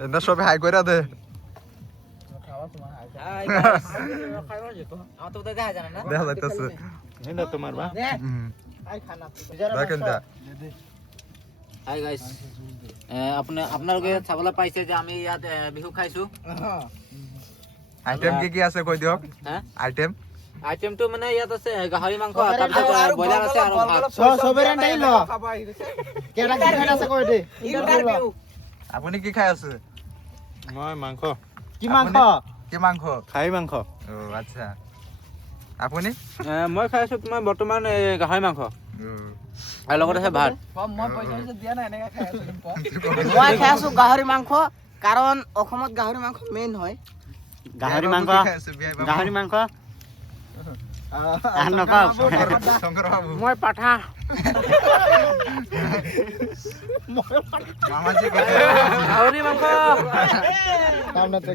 এনে সবে হাই কইরা দে দেখা যাইতেছে দেখেন যা হাই গাইস আপোনালোকে চাবলৈ পাইছে যে আমি ইয়াত বিহু খাইছো আইটেম কি আছে কৈ দিয়ক আইটেম আইটেমটো মানে ইয়াত আছে গাহৰি মাংস তাৰপিছত ব্ৰইলাৰ আছে আৰু ভাত সবেৰে নাই ল কেডা কি খাই আছে কৈ দে আপুনি কি খাই আছে মই মাংস কি মাংস কি মাংস খাহী মাংস ও আচ্ছা আপুনি মই খাই আছো তোমাৰ বৰ্তমান গাহৰি মাংস আৰু লগত আছে ভাত মই খাই আছো গাহৰি মাংস কাৰণ অসমত গাহৰি মাংস মেইন হয় গাহৰি মাংস গাহৰি মাংস শংকৰ বাবু মই পাঠা মামাজি গাহৰি মাংস